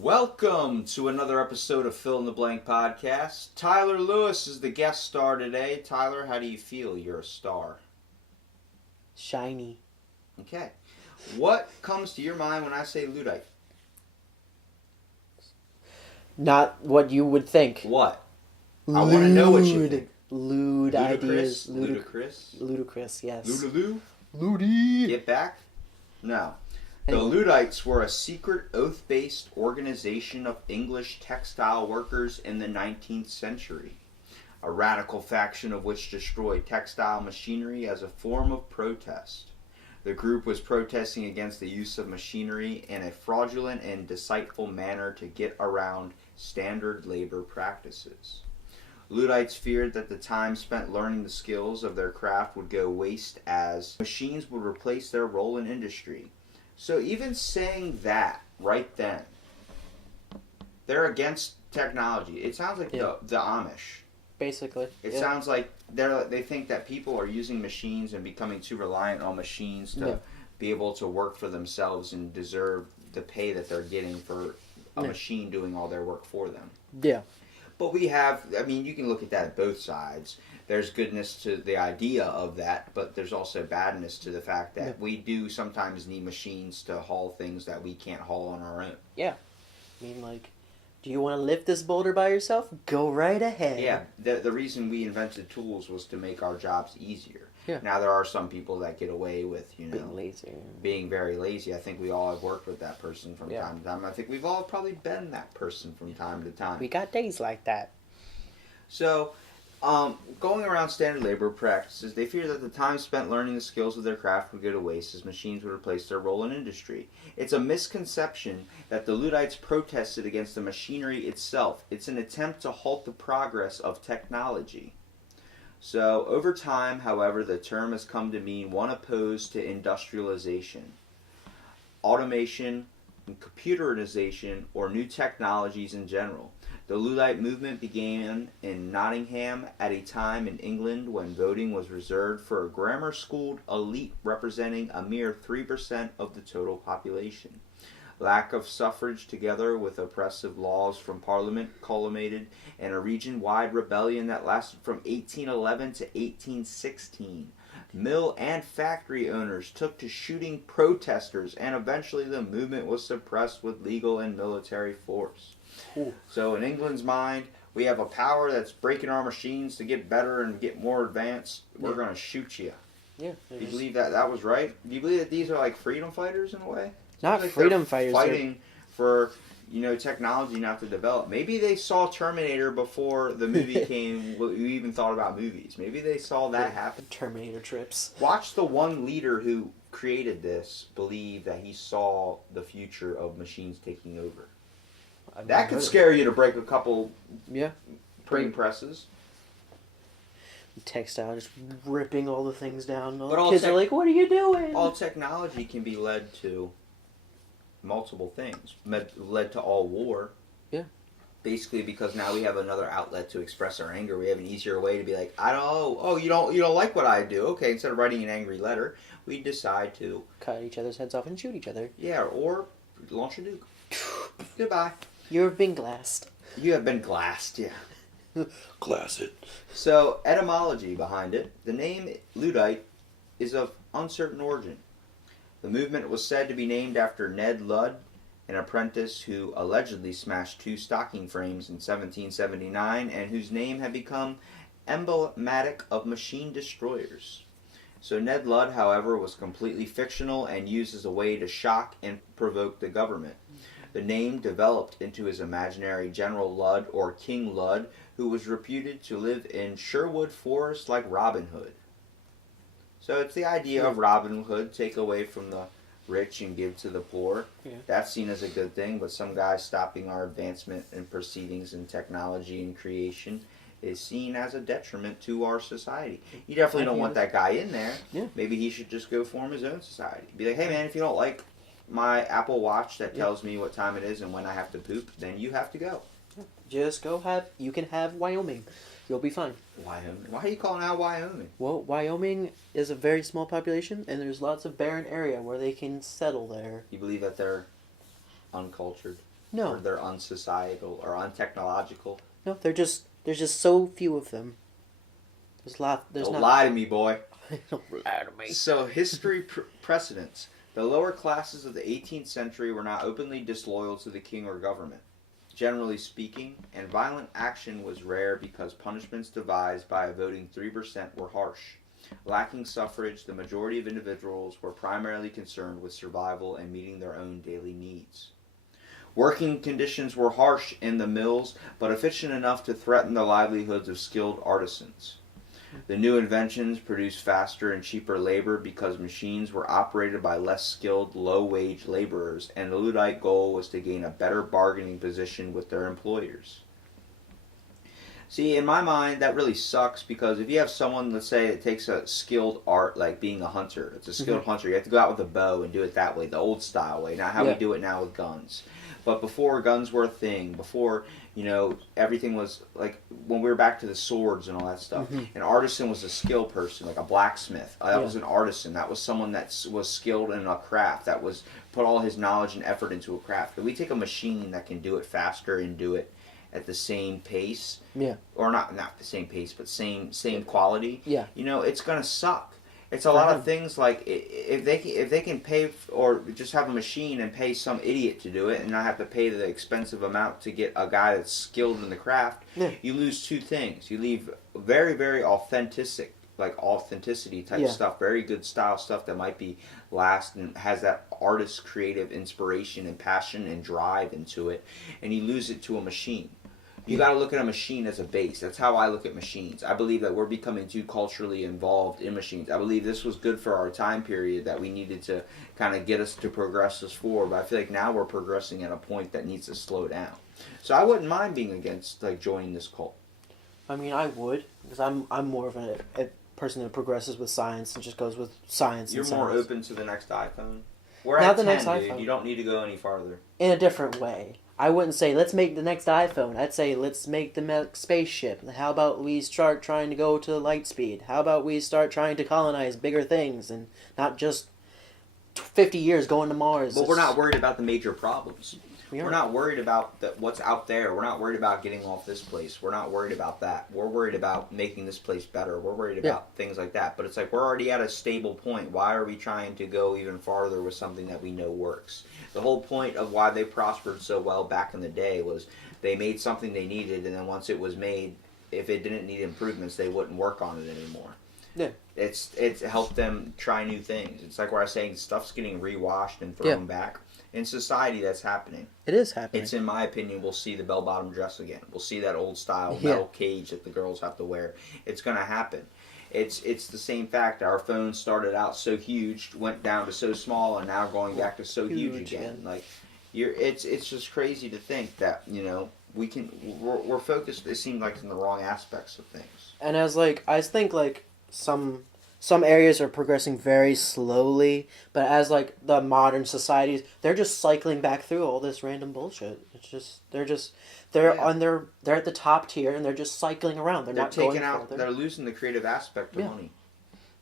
Welcome to another episode of Fill in the Blank Podcast. Tyler Lewis is the guest star today. Tyler, how do you feel? You're a star. Shiny. Okay. What comes to your mind when I say Luddite? Not what you would think. What? I want to know what you think. Lewd ideas. Ludicrous? Ludicrous, yes. Ludaloo? Ludi. Get back? No. The Anyway. Luddites were a secret oath-based organization of English textile workers in the 19th century, a radical faction of which destroyed textile machinery as a form of protest. The group was protesting against the use of machinery in a fraudulent and deceitful manner to get around standard labor practices. Luddites feared that the time spent learning the skills of their craft would go waste as machines would replace their role in industry. So even saying that right then, they're against technology. It sounds like the Amish. Basically. It sounds like they think that people are using machines and becoming too reliant on machines to be able to work for themselves and deserve the pay that they're getting for a machine doing all their work for them. Yeah. But we have, you can look at that at both sides. There's goodness to the idea of that, but there's also badness to the fact that we do sometimes need machines to haul things that we can't haul on our own. Yeah. Do you want to lift this boulder by yourself? Go right ahead. Yeah. The reason we invented tools was to make our jobs easier. Yeah. Now there are some people that get away with, being lazy. Being very lazy. I think we all have worked with that person from time to time. I think we've all probably been that person from time to time. We got days like that. So, going around standard labor practices, they fear that the time spent learning the skills of their craft would go to waste as machines would replace their role in industry. It's a misconception that the Luddites protested against the machinery itself. It's an attempt to halt the progress of technology. So, over time, however, the term has come to mean one opposed to industrialization, automation, and computerization, or new technologies in general. The Luddite movement began in Nottingham at a time in England when voting was reserved for a grammar-schooled elite representing a mere 3% of the total population. Lack of suffrage together with oppressive laws from Parliament culminated in a region-wide rebellion that lasted from 1811 to 1816. Mill and factory owners took to shooting protesters, and eventually the movement was suppressed with legal and military force. Ooh. So in England's mind, we have a power that's breaking our machines to get better and get more advanced. We're going to shoot you. Yeah. Do you believe that was right? Do you believe that these are like freedom fighters in a way? Not like freedom fighters. Fighting for, technology not to develop. Maybe they saw Terminator before the movie came. You even thought about movies. Maybe they saw that happen. Terminator trips. Watch the one leader who created this believe that he saw the future of machines taking over. That could scare you to break a couple printing presses. Textile just ripping all the things down. But all kids are like, what are you doing? All technology can be led to multiple things. Led to all war. Yeah. Basically because now we have another outlet to express our anger. We have an easier way to be like, you don't like what I do. Okay, instead of writing an angry letter, we decide to cut each other's heads off and shoot each other. Yeah, or launch a nuke. Goodbye. You've been glassed. You have been glassed, yeah. Glass it. So, etymology behind it. The name Luddite is of uncertain origin. The movement was said to be named after Ned Ludd, an apprentice who allegedly smashed 2 stocking frames in 1779 and whose name had become emblematic of machine destroyers. So Ned Ludd, however, was completely fictional and used as a way to shock and provoke the government. The name developed into his imaginary General Ludd or King Ludd, who was reputed to live in Sherwood Forest like Robin Hood. So it's the idea of Robin Hood, take away from the rich and give to the poor. Yeah. That's seen as a good thing, but some guys stopping our advancement and proceedings in technology and creation is seen as a detriment to our society. You definitely don't want that guy in there. Yeah. Maybe he should just go form his own society. Be like, hey man, if you don't like my Apple Watch that tells me what time it is and when I have to poop, then you have to go. Just you can have Wyoming. You'll be fine. Wyoming? Why are you calling out Wyoming? Well, Wyoming is a very small population, and there's lots of barren area where they can settle there. You believe that they're uncultured? Or No, they're unsocietal or untechnological? no, there's just so few of them. There's lot. There's Don't not. lie to me, boy. Don't lie to me. So, history precedents. The lower classes of the 18th century were not openly disloyal to the king or government, generally speaking, and violent action was rare because punishments devised by a voting 3% were harsh. Lacking suffrage, the majority of individuals were primarily concerned with survival and meeting their own daily needs. Working conditions were harsh in the mills, but efficient enough to threaten the livelihoods of skilled artisans. The new inventions produced faster and cheaper labor because machines were operated by less skilled, low-wage laborers, and the Luddite goal was to gain a better bargaining position with their employers. See, in my mind, that really sucks because if you have someone, let's say, that takes a skilled art, like being a hunter, it's a skilled hunter, you have to go out with a bow and do it that way, the old style way, not how we do it now with guns. But before guns were a thing, before, everything was, like, when we were back to the swords and all that stuff, an artisan was a skill person, like a blacksmith. That was an artisan. That was someone that was skilled in a craft, that was put all his knowledge and effort into a craft. If we take a machine that can do it faster and do it at the same pace, or not the same pace, but same quality, it's gonna suck. It's a lot of things like if they can pay or just have a machine and pay some idiot to do it and not have to pay the expensive amount to get a guy that's skilled in the craft, you lose two things. You leave very, very authenticity type stuff, very good style stuff that might be last and has that artist's creative inspiration and passion and drive into it, and you lose it to a machine. You got to look at a machine as a base. That's how I look at machines. I believe that we're becoming too culturally involved in machines. I believe this was good for our time period that we needed to kind of get us to progress us forward. But I feel like now we're progressing at a point that needs to slow down. So I wouldn't mind being against joining this cult. I mean, I would because I'm more of a person that progresses with science and just goes with science. You're more open to the next iPhone. We're Not at the 10, next dude. iPhone. You don't need to go any farther. In a different way. I wouldn't say, let's make the next iPhone. I'd say, let's make the next spaceship. How about we start trying to go to light speed? How about we start trying to colonize bigger things and not just 50 years going to Mars? But we're not worried about the major problems. We're not worried about what's out there. We're not worried about getting off this place. We're not worried about that. We're worried about making this place better. We're worried about things like that. But it's like we're already at a stable point. Why are we trying to go even farther with something that we know works? The whole point of why they prospered so well back in the day was they made something they needed, and then once it was made, if it didn't need improvements, they wouldn't work on it anymore. Yeah. It's helped them try new things. It's like where I was saying stuff's getting rewashed and thrown back. In society, that's happening. It is happening. It's, in my opinion, we'll see the bell-bottom dress again. We'll see that old style metal cage that the girls have to wear. It's going to happen. It's the same fact. Our phones started out so huge, went down to so small, and now going back to so huge again. Like, it's just crazy to think that we're focused. It seems like in the wrong aspects of things. And I think some areas are progressing very slowly, but as the modern societies, they're just cycling back through all this random bullshit. It's just they're at the top tier and they're just cycling around. They're not taking going out. further. They're losing the creative aspect of money.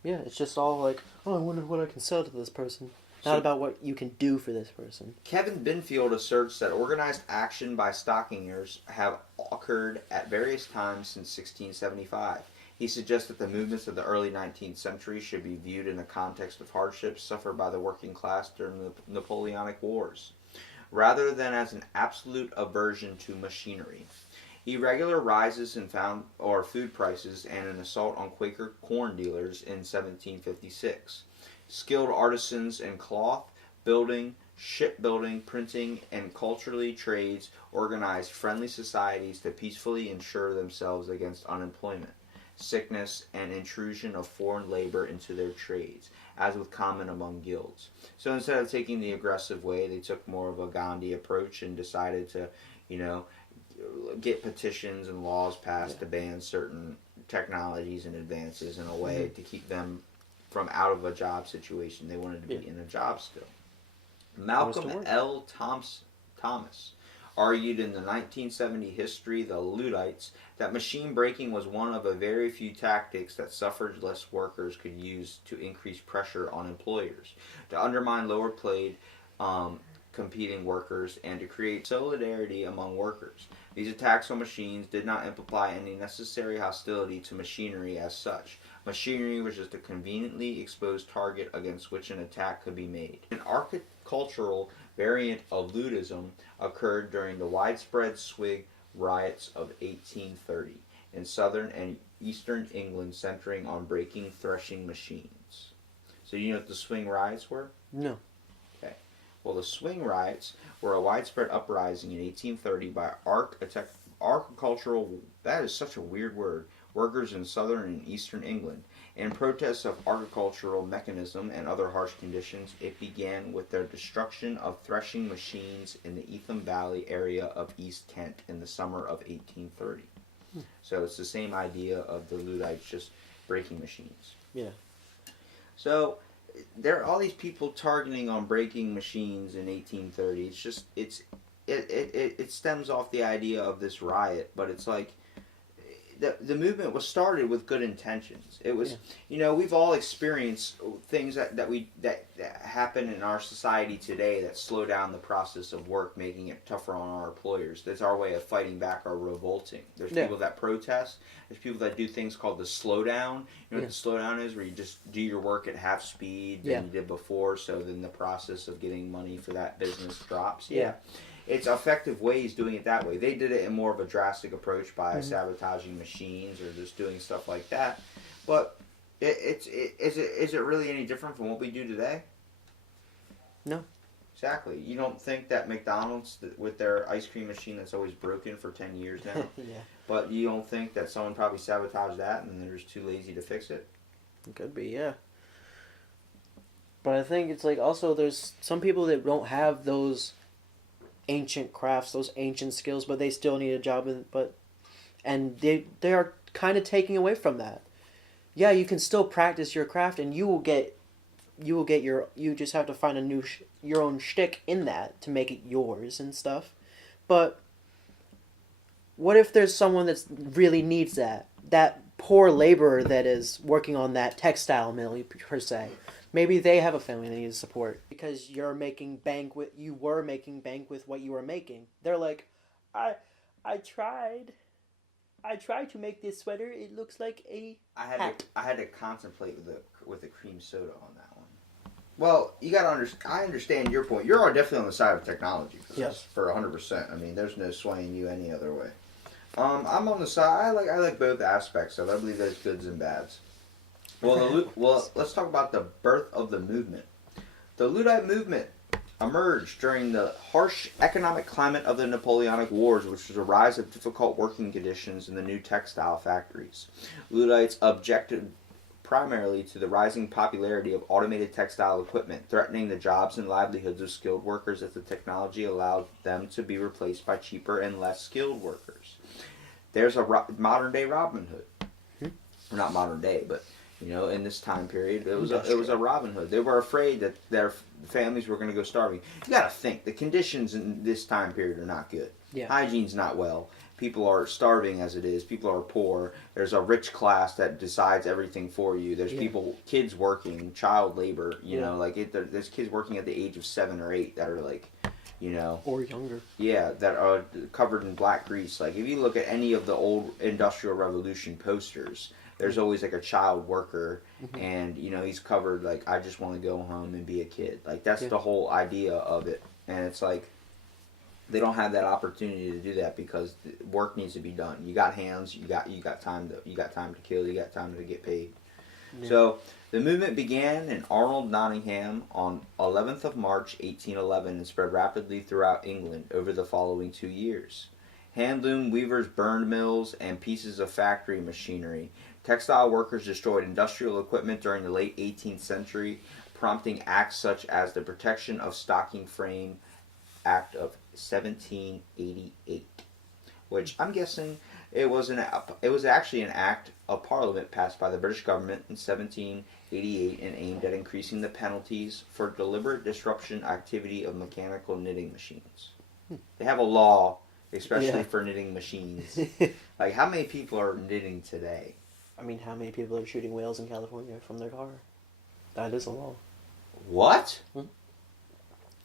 Yeah, it's just all like, oh, I wonder what I can sell to this person. Not about what you can do for this person. Kevin Binfield asserts that organized action by stockingers have occurred at various times since 1675. He suggests that the movements of the early 19th century should be viewed in the context of hardships suffered by the working class during the Napoleonic Wars, rather than as an absolute aversion to machinery. Irregular rises in food prices and an assault on Quaker corn dealers in 1756. Skilled artisans in cloth, building, shipbuilding, printing, and culturally trades organized friendly societies to peacefully insure themselves against unemployment, sickness, and intrusion of foreign labor into their trades, as was common among guilds. So instead of taking the aggressive way, they took more of a Gandhi approach and decided to, get petitions and laws passed to ban certain technologies and advances in a way to keep them from out of a job situation. They wanted to be in a job still. Malcolm L. Thomas argued in the 1970 history, The Luddites, that machine breaking was one of a very few tactics that suffrageless workers could use to increase pressure on employers, to undermine lower paid competing workers and to create solidarity among workers. These attacks on machines did not imply any necessary hostility to machinery as such. Machinery was just a conveniently exposed target against which an attack could be made. An agricultural variant of Luddism occurred during the widespread Swing riots of 1830 in southern and eastern England, centering on breaking threshing machines. So you know what the Swing riots were? No. Okay. Well, the Swing riots were a widespread uprising in 1830 by agricultural, that is such a weird word, workers in southern and eastern England. In protest of agricultural mechanism and other harsh conditions, it began with their destruction of threshing machines in the Eitham Valley area of East Kent in the summer of 1830. So it's the same idea of the Luddites just breaking machines. Yeah. So there are all these people targeting on breaking machines in 1830. It's just it stems off the idea of this riot, but it's like the movement was started with good intentions. It was, we've all experienced things that happen in our society today that slow down the process of work, making it tougher on our employers. That's our way of fighting back or revolting. There's people that protest. There's people that do things called the slowdown. You know what the slowdown is, where you just do your work at half speed than you did before, so then the process of getting money for that business drops. It's effective ways doing it that way. They did it in more of a drastic approach by sabotaging machines or just doing stuff like that. But is it really any different from what we do today? No. Exactly. You don't think that McDonald's, with their ice cream machine that's always broken for 10 years now, but you don't think that someone probably sabotaged that and they're just too lazy to fix it? It could be, yeah. But I think it's like also there's some people that don't have those ancient crafts, those ancient skills, but they still need a job, and they are kind of taking away from that. Yeah, you can still practice your craft, and you just have to find your own shtick in that to make it yours and stuff. But what if there's someone that really needs that poor laborer that is working on that textile mill per se? Maybe they have a family that needs support because you were making bank with what you were making. They're like, I tried to make this sweater. It looks like a hat. I had to contemplate with the cream soda on that one. Well, you got to understand. I understand your point. You're definitely on the side of technology. For 100%. I mean, there's no swaying you any other way. I'm on the side. I like both aspects of it. I believe there's goods and bads. Well, let's talk about the birth of the movement. The Luddite movement emerged during the harsh economic climate of the Napoleonic Wars, which was a rise of difficult working conditions in the new textile factories. Luddites objected primarily to the rising popularity of automated textile equipment, threatening the jobs and livelihoods of skilled workers as the technology allowed them to be replaced by cheaper and less skilled workers. There's a modern-day Robin Hood. Not modern day, but in this time period, it was a Robin Hood. They were afraid that their families were going to go starving. You got to think the conditions in this time period are not good. Hygiene's not well. People are starving as it is. People are poor. There's a rich class that decides everything for you. There's kids working, child labor. There's kids working at the age of 7 or 8 that are or younger. Yeah, that are covered in black grease. Like if you look at any of the old Industrial Revolution posters, there's always like a child worker, and he's covered like, I just want to go home and be a kid. Like that's the whole idea of it, and it's like they don't have that opportunity to do that because work needs to be done. You got hands, you got time to kill, you got time to get paid. Yeah. So the movement began in Arnold, Nottingham on 11th of March 1811 and spread rapidly throughout England over the following 2 years. Hand-loom weavers burned mills and pieces of factory machinery. Textile workers destroyed industrial equipment during the late 18th century, prompting acts such as the Protection of Stocking Frame Act of 1788, which I'm guessing it was actually an act of Parliament passed by the British government in 1788 and aimed at increasing the penalties for deliberate disruption activity of mechanical knitting machines. They have a law, especially for knitting machines. Like, how many people are knitting today? I mean, how many people are shooting whales in California from their car? That is a law. What?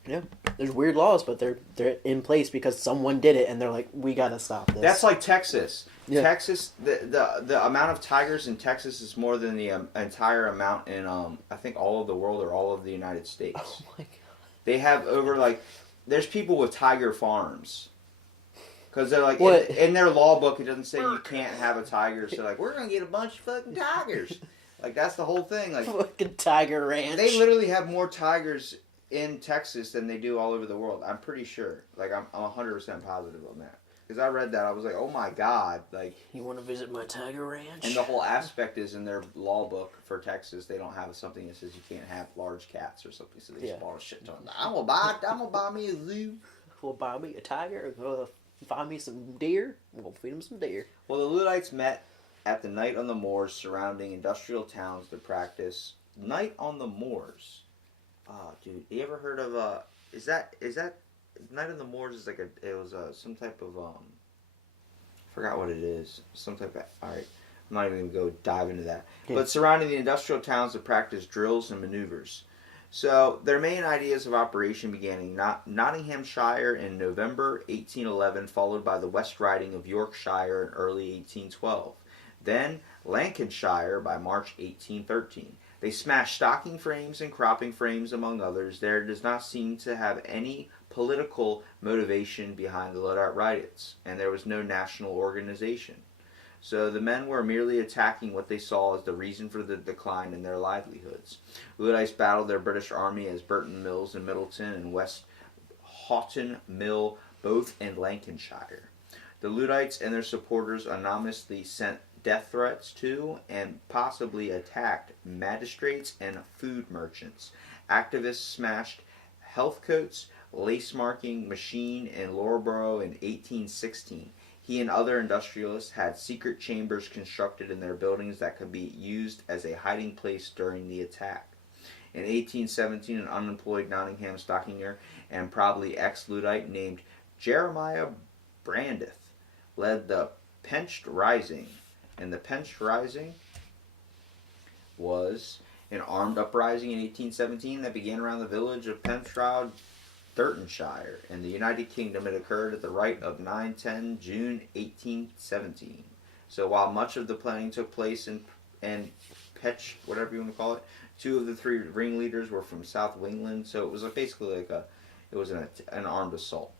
Yeah, there's weird laws, but they're in place because someone did it, and they're like, we gotta stop this. That's like Texas. Yeah. Texas, the amount of tigers in Texas is more than the entire amount in I think all of the world or all of the United States. Oh my god. They have over like there's people with tiger farms. Because they're like, What? in their law book, it doesn't say you can't have a tiger. So, like, we're going to get a bunch of fucking tigers. Like, that's the whole thing. Like, Fucking tiger ranch. they literally have more tigers in Texas than they do all over the world. I'm pretty sure. Like, I'm 100% positive on that. Because I read that, I was like, oh my god. Like, you want to visit my tiger ranch? and the whole aspect is in their law book for Texas, they don't have something that says you can't have large cats or something. So they just bought a shit ton. I'm gonna buy me a zoo. We'll buy me a tiger. Find me some deer. We'll feed them some deer. Well, the Luddites met at the night on the moors surrounding industrial towns to practice night on the moors. Oh, dude, you ever heard of is that night on the moors is like some type of forgot what it is. Some type of all right. I'm not even gonna go dive into that. Yeah. But surrounding the industrial towns to practice drills and maneuvers. So their main ideas of operation began in Nottinghamshire in November 1811, followed by the West Riding of Yorkshire in early 1812. Then Lancashire by March 1813. They smashed stocking frames and cropping frames, among others. There does not seem to have any political motivation behind the Luddite riots, and there was no national organization. So the men were merely attacking what they saw as the reason for the decline in their livelihoods. Luddites battled their British army as Burton Mills in Middleton and West Houghton Mill, both in Lancashire. The Luddites and their supporters anonymously sent death threats to and possibly attacked magistrates and food merchants. Activists smashed health coats, lace marking machine in Loughborough in 1816. He and other industrialists had secret chambers constructed in their buildings that could be used as a hiding place during the attack. In 1817, an unemployed Nottingham stockinger and probably ex-Luddite named Jeremiah Brandeth led the Penched Rising. And the Penched Rising was an armed uprising in 1817 that began around the village of Penshroud, Derbyshire. In the United Kingdom, it occurred at the rite of 9-10 June 1817. So while much of the planning took place in Petch, whatever you want to call it, two of the three ringleaders were from South England. So it was basically like an armed assault.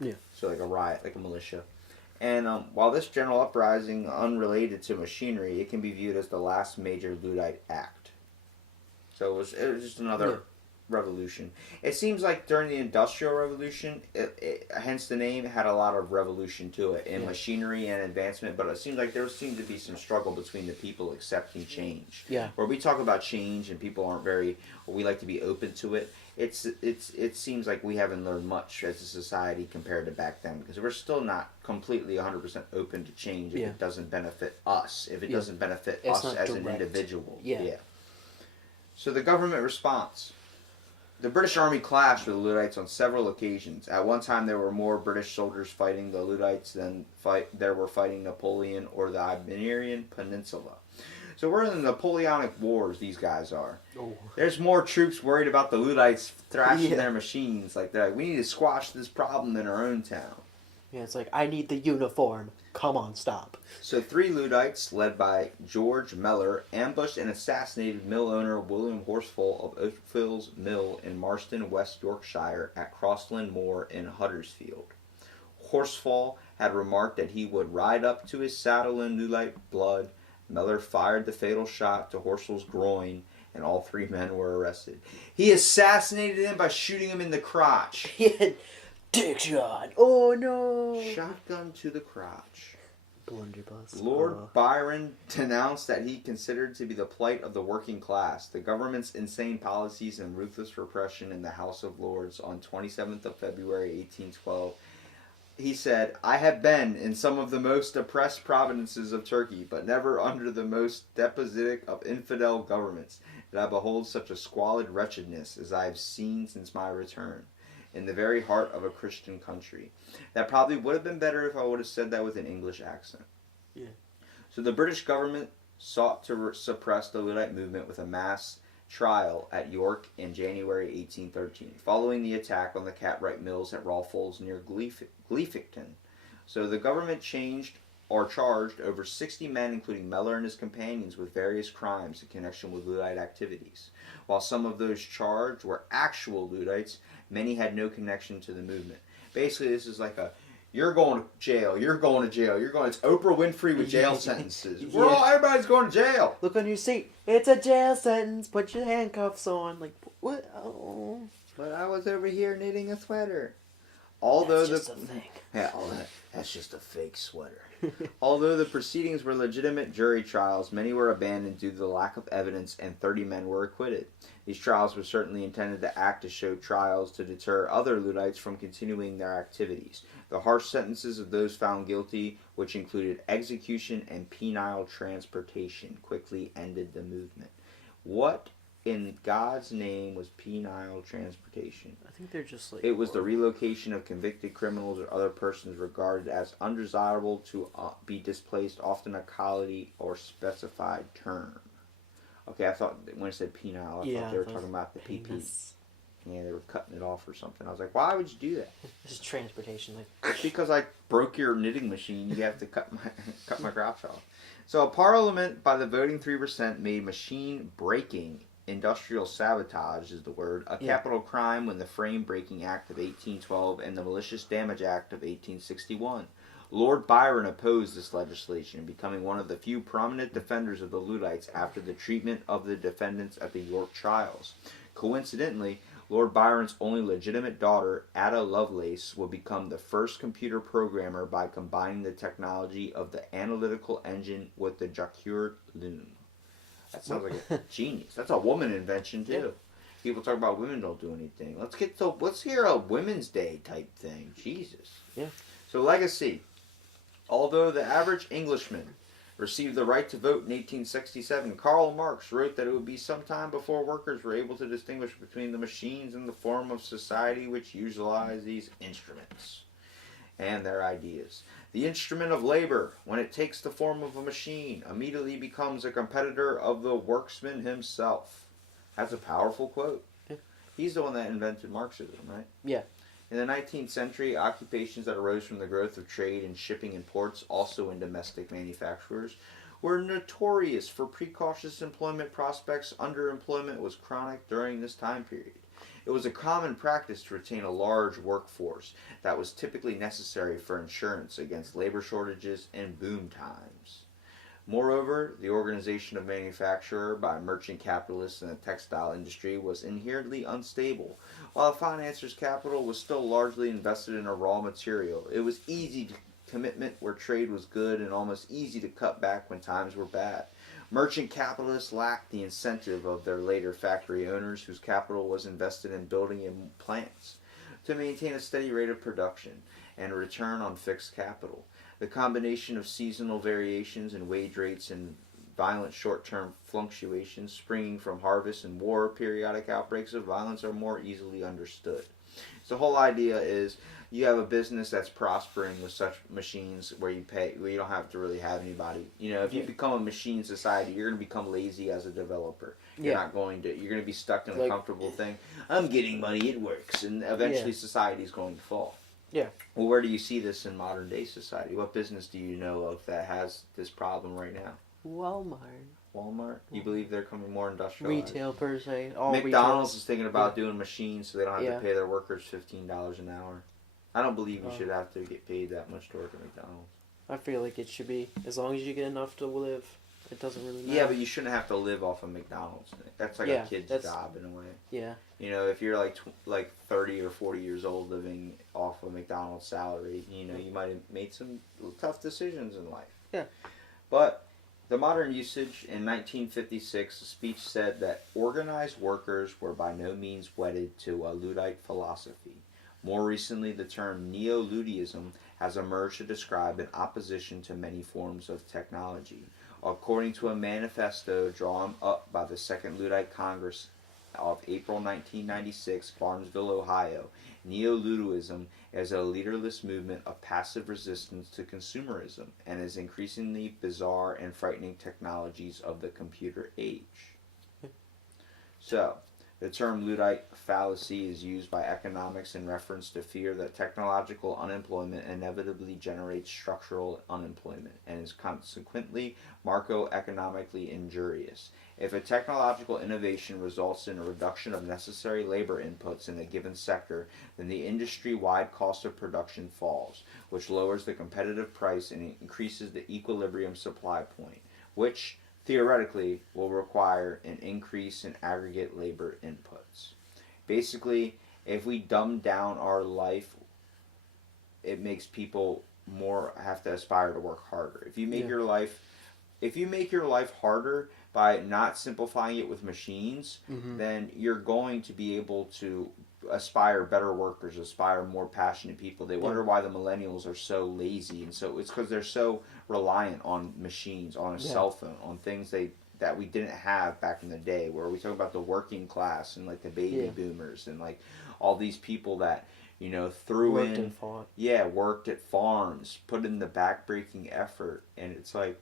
Yeah. So like a riot, like a militia. And while this general uprising unrelated to machinery, it can be viewed as the last major Luddite act. So it was just another revolution. It seems like during the Industrial Revolution, hence the name, it had a lot of revolution to it in machinery and advancement, but it seems like there seemed to be some struggle between the people accepting change. Yeah. Where we talk about change and people aren't we like to be open to it. It seems like we haven't learned much as a society compared to back then, because we're still not completely 100% open to change if it doesn't benefit us, if it doesn't benefit us as an individual. Yeah. So the government response. The British Army clashed with the Luddites on several occasions. At one time, there were more British soldiers fighting the Luddites than there were fighting Napoleon or the Iberian Peninsula. So we're in the Napoleonic Wars, these guys are. Oh. There's more troops worried about the Luddites thrashing their machines. Like, they're like, we need to squash this problem in our own town. Yeah, it's like, I need the uniform. Come on, stop. So 3 Luddites, led by George Mellor, ambushed and assassinated mill owner William Horsfall of Oakfield's Mill in Marston, West Yorkshire, at Crossland Moor in Huddersfield. Horsfall had remarked that he would ride up to his saddle in Luddite blood. Mellor fired the fatal shot to Horsfall's groin, and all 3 men were arrested. He assassinated him by shooting him in the crotch. Dick shot. Oh no. Shotgun to the crotch. Blunderbuss. Lord Byron denounced that he considered to be the plight of the working class, the government's insane policies and ruthless repression in the House of Lords on 27th of February 1812. He said, I have been in some of the most oppressed provinces of Turkey, but never under the most despotic of infidel governments did I behold such a squalid wretchedness as I have seen since my return. In the very heart of a Christian country. That probably would have been better if I would have said that with an English accent. Yeah. So the British government sought to suppress the Luddite movement with a mass trial at York in January 1813, following the attack on the Cartwright Mills at Rawfolds near Gleefington. So the government changed or charged over 60 men, including Mellor and his companions, with various crimes in connection with Luddite activities. While some of those charged were actual Luddites, many had no connection to the movement. Basically, this is like a you're going to jail, you're going to jail, you're going. It's Oprah Winfrey with jail sentences. Everybody's going to jail. Look on your seat. It's a jail sentence. Put your handcuffs on. Like what? Oh. But I was over here knitting a sweater. Although That's just a thing. Yeah, that's just a fake sweater. Although the proceedings were legitimate jury trials, many were abandoned due to the lack of evidence, and 30 men were acquitted. These trials were certainly intended to act as show trials to deter other Luddites from continuing their activities. The harsh sentences of those found guilty, which included execution and penile transportation, quickly ended the movement. What in God's name was penile transportation? I think they're just like... It was the relocation of convicted criminals or other persons regarded as undesirable to be displaced, often a colony or specified term. Okay, I thought when it said penile, I thought they were talking about the PP. Yeah, they were cutting it off or something. I was like, why would you do that? This is transportation. It's because I broke your knitting machine. You have to cut my crotch off. So a parliament, by the voting 3%, made machine breaking, industrial sabotage is the word, a capital crime when the Frame Breaking Act of 1812 and the Malicious Damage Act of 1861. Lord Byron opposed this legislation, becoming one of the few prominent defenders of the Luddites after the treatment of the defendants at the York trials. Coincidentally, Lord Byron's only legitimate daughter, Ada Lovelace, will become the first computer programmer by combining the technology of the analytical engine with the Jacquard loom. That sounds like a genius. That's a woman invention too. Yeah. People talk about women don't do anything. Let's hear a Women's Day type thing. Jesus. Yeah. So legacy. Although the average Englishman received the right to vote in 1867, Karl Marx wrote that it would be some time before workers were able to distinguish between the machines and the form of society which utilize these instruments and their ideas. The instrument of labor, when it takes the form of a machine, immediately becomes a competitor of the worksman himself. That's a powerful quote. Yeah. He's the one that invented Marxism, right? Yeah. In the 19th century, occupations that arose from the growth of trade and shipping and ports, also in domestic manufacturers, were notorious for precautious employment prospects. Underemployment was chronic during this time period. It was a common practice to retain a large workforce that was typically necessary for insurance against labor shortages and boom times. Moreover, the organization of manufacture by merchant capitalists in the textile industry was inherently unstable. While the financier's capital was still largely invested in a raw material, it was easy to commitment where trade was good and almost easy to cut back when times were bad. Merchant capitalists lacked the incentive of their later factory owners, whose capital was invested in building in plants, to maintain a steady rate of production and a return on fixed capital. The combination of seasonal variations in wage rates and violent short-term fluctuations springing from harvest and war, periodic outbreaks of violence are more easily understood. So the whole idea is you have a business that's prospering with such machines where you don't have to really have anybody. You know, if you become a machine society, you're going to become lazy as a developer. You're going to be stuck in a comfortable thing. I'm getting money, it works. And eventually society is going to fall. Yeah. Well, where do you see this in modern day society? What business do you know of that has this problem right now? Walmart? You believe they're coming more industrialized? Retail per se. McDonald's is thinking about doing machines so they don't have to pay their workers $15 an hour. I don't believe you should have to get paid that much to work at McDonald's. I feel like it should be. As long as you get enough to live, it doesn't really matter. Yeah, but you shouldn't have to live off of McDonald's. That's like a kid's job in a way. Yeah. You know, if you're like 30 or 40 years old living off a McDonald's salary, you know, you might have made some tough decisions in life. Yeah. But the modern usage in 1956, a speech said that organized workers were by no means wedded to a Luddite philosophy. More recently, the term neo-Ludditism has emerged to describe an opposition to many forms of technology. According to a manifesto drawn up by the Second Luddite Congress of April 1996, Barnesville, Ohio, neo-Ludditism is a leaderless movement of passive resistance to consumerism and is increasingly bizarre and frightening technologies of the computer age. So, the term Luddite fallacy is used by economics in reference to fear that technological unemployment inevitably generates structural unemployment and is consequently macroeconomically injurious. If a technological innovation results in a reduction of necessary labor inputs in a given sector, then the industry-wide cost of production falls, which lowers the competitive price and increases the equilibrium supply point, which theoretically will require an increase in aggregate labor inputs. Basically, if we dumb down our life, it makes people more have to aspire to work harder. Yeah. If you make your life harder by not simplifying it with machines, Mm-hmm. then you're going to be able to aspire better workers, aspire more passionate people. They Yeah. wonder why the millennials are so lazy, and so it's because they're so reliant on machines, on a Yeah. cell phone, on things that we didn't have back in the day. Where we talk about the working class and like the baby Yeah. boomers and like all these people that threw Worked in, and fought. yeah, worked at farms, put in the backbreaking effort, and it's like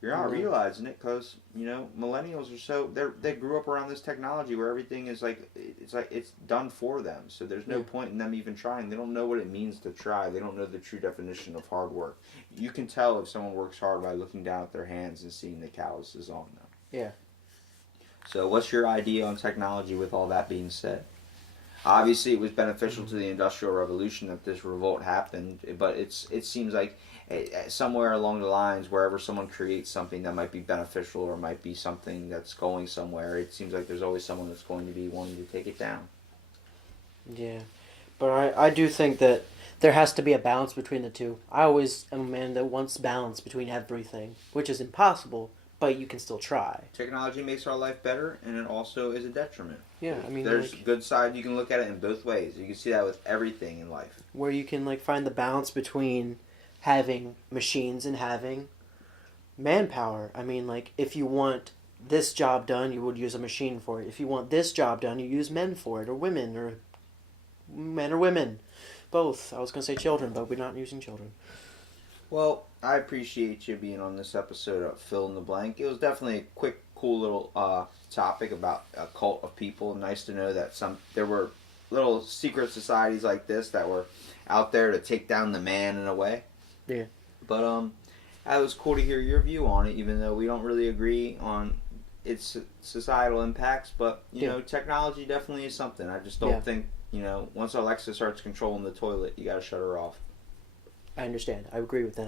you're not realizing it because millennials are so they grew up around this technology where everything is like it's done for them. So there's no Yeah. point in them even trying. They don't know what it means to try. They don't know the true definition of hard work. You can tell if someone works hard by looking down at their hands and seeing the calluses on them. Yeah. So what's your idea on technology with all that being said? Obviously, it was beneficial to the Industrial Revolution that this revolt happened, but it seems like somewhere along the lines, wherever someone creates something that might be beneficial or might be something that's going somewhere, it seems like there's always someone that's going to be wanting to take it down. Yeah. But I do think that there has to be a balance between the two. I always am a man that wants balance between everything, which is impossible, but you can still try. Technology makes our life better, and it also is a detriment. Yeah, I mean, There's like, good side. You can look at it in both ways. You can see that with everything in life. where you can like find the balance between having machines and having manpower. I mean, like, if you want this job done, you would use a machine for it. If you want this job done, you use men for it, or women, or men or women. Both. I was going to say children, but we're not using children. Well, I appreciate you being on this episode of Fill in the Blank. It was definitely a quick, cool little topic about a cult of people. Nice to know that there were little secret societies like this that were out there to take down the man in a way. Yeah. But it was cool to hear your view on it, even though we don't really agree on its societal impacts. But you know, technology definitely is something. I just don't think once Alexa starts controlling the toilet, you got to shut her off. I understand. I agree with that.